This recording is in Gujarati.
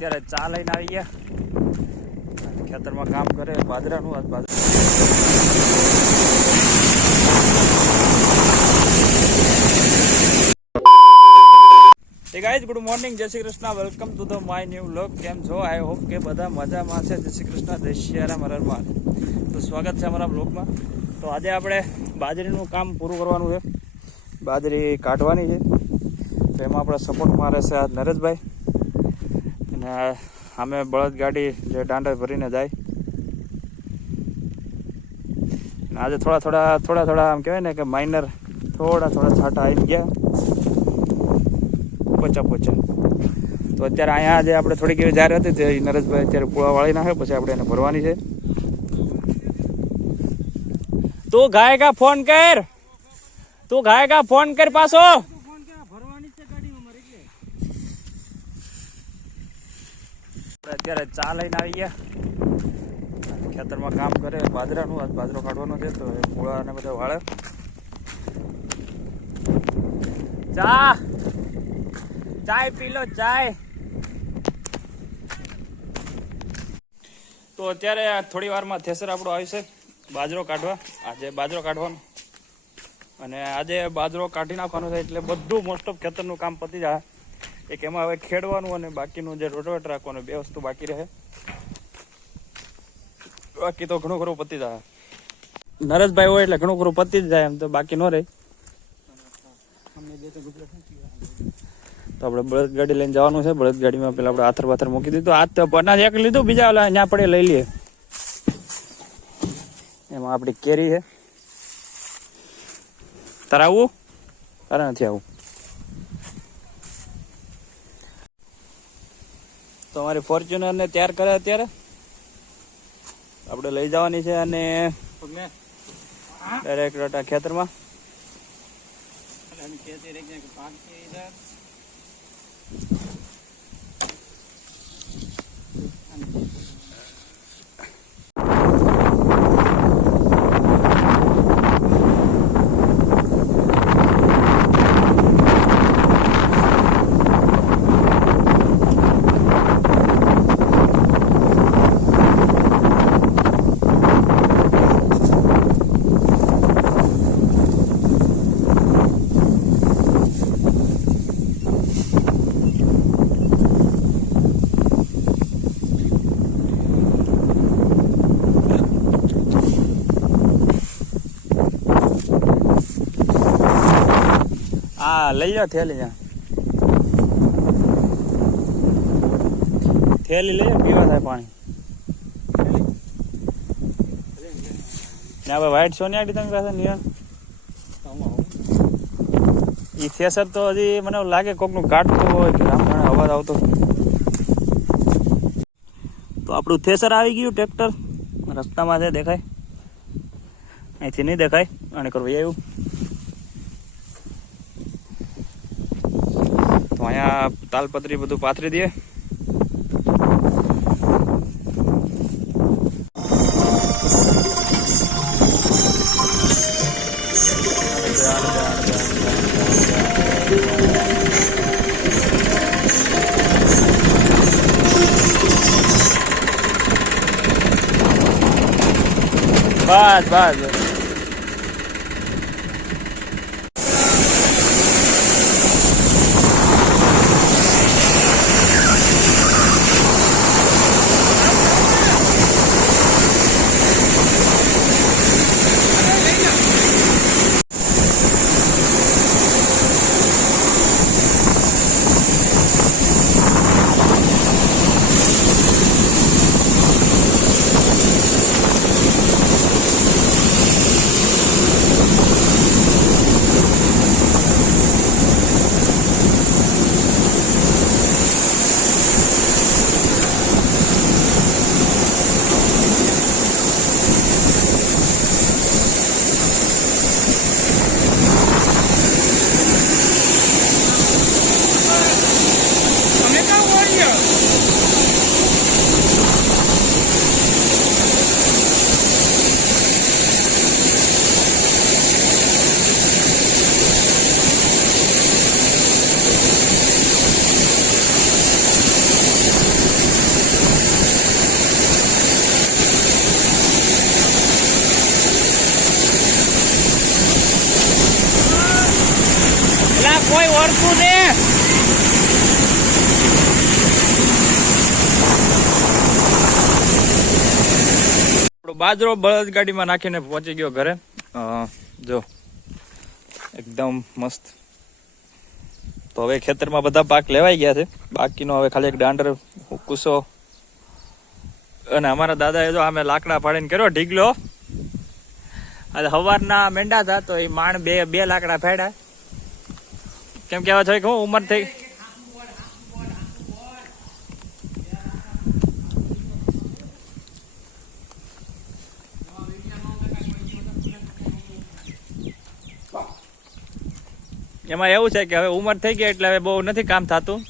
અત્યારે ચા લઈને આવી ગયા, ખેતરમાં કામ કરે બાજરાનું. આજ બાજરા ગાઈઝ, ગુડ મોર્નિંગ, જય Shri Krishna, welcome to the my new vlog. કેમ છો? આઈ હોપ કે બધા મજામાં છે. જય શ્રી કૃષ્ણ, જય સિયારામ, હર હર મહાદેવ. તો સ્વાગત છે અમારા બ્લોગમાં. તો આજે આપણે બાજરીનું કામ પૂરું કરવાનું છે, બાજરી કાઢવાની છે. તો એમાં આપણે સપોર્ટમાં રહેશે આ નરેશભાઈ, અને અમે બળદ ગાડી જે દાંડા ભરીને જાય. આજે થોડા આમ કહેવાય ને કે માઇનર થોડા છાંટા આવી ગયા, પોચા. તો અત્યારે અહીંયા જે આપણે થોડીક એવી જાહેર હતી તે નરેશભાઈ અત્યારે પૂળા વાળી નાખે, પછી આપણે એને ભરવાની છે. તું ગાયકા ફોન કર પાછો. અત્યારે ચા લઈને આવી ગયા, ખેતરમાં કામ કરે બાજરાનું. આજ બાજરો કાઢવાનો છે, તો એ પૂળા ને બધા વાળે. ચાય પી લો, ચાય. તો અત્યારે થોડી વારમાં થેસર આપણું આવશે બાજરો કાઢવા. આજે બાજરો કાઢવાનો, અને આજે બાજરો કાઢી નાખવાનો છે એટલે બધું મોસ્ટ ઓફ ખેતરનું કામ પતી જાય. એક એમાં હવે ખેડવાનું અને બાકીનું જે રોટવેટ રાખવાનું, બે વસ્તુ બાકી રહે. બાકી તો ઘણું ખરું પતી જાય. નરેશભાઈ હોય એટલે ઘણું ખરું પતી જ જાય, એમ તો બાકી ન રહે. તો આપણે બળદ ગાડી લઈને જવાનું છે. બળદ ગાડીમાં પેલા આપણે આથર બાથર મૂકી દીધું. આજ તો અનાજ એક લીધું, બીજા ઓલા ત્યાં પડે લઈ લઈએ. એમાં આપણી કેરી છે. તારે આવું? તારે નથી આવું? તો અમારી ફોર્ચ્યુનર ને તૈયાર કરે અત્યારે આપણે લઈ જવાની છે, અને ડાયરેક્ટ ખેતરમાં. હા, લઈ જાઓ થેલી. થેલી લઈ જાઓ, પીવા થાય પાણી. ને વ્હાઈટ સોની આડી તમે પાસે નિયમ એ થેસર તો હજી મને એવું લાગે કોકનું કાઢતું હોય કે રામભાણે અવાજ આવતો. તો આપણું થેસર આવી ગયું. ટ્રેક્ટર રસ્તામાં છે, દેખાય? અહીંથી નહીં દેખાય, અને કરવું એવું. તો અહીંયા તાલપત્રી બધું પાથરી દઈએ. બસ ઓરતું ને બાજરો બળદ ગાડીમાં નાખીને પહોંચી ગયો ઘરે. જો એકદમ મસ્ત. તો હવે ખેતરમાં બધા પાક લેવાઈ ગયા છે. બાકીનો હવે ખાલી એક દાંડર કુસો. અને અમારા દાદાએ જો અમે લાકડા પાડીને કર્યો ઢીગલો. આજે સવારના મેંડા હતા તો એ માણ બે લાકડા ફેડ્યા. કેમ કેવા છો કે હું ઉંમર થઈ એમાં એવું છે કે હવે ઉંમર થઈ ગઈ એટલે હવે બહુ નથી કામ થતું.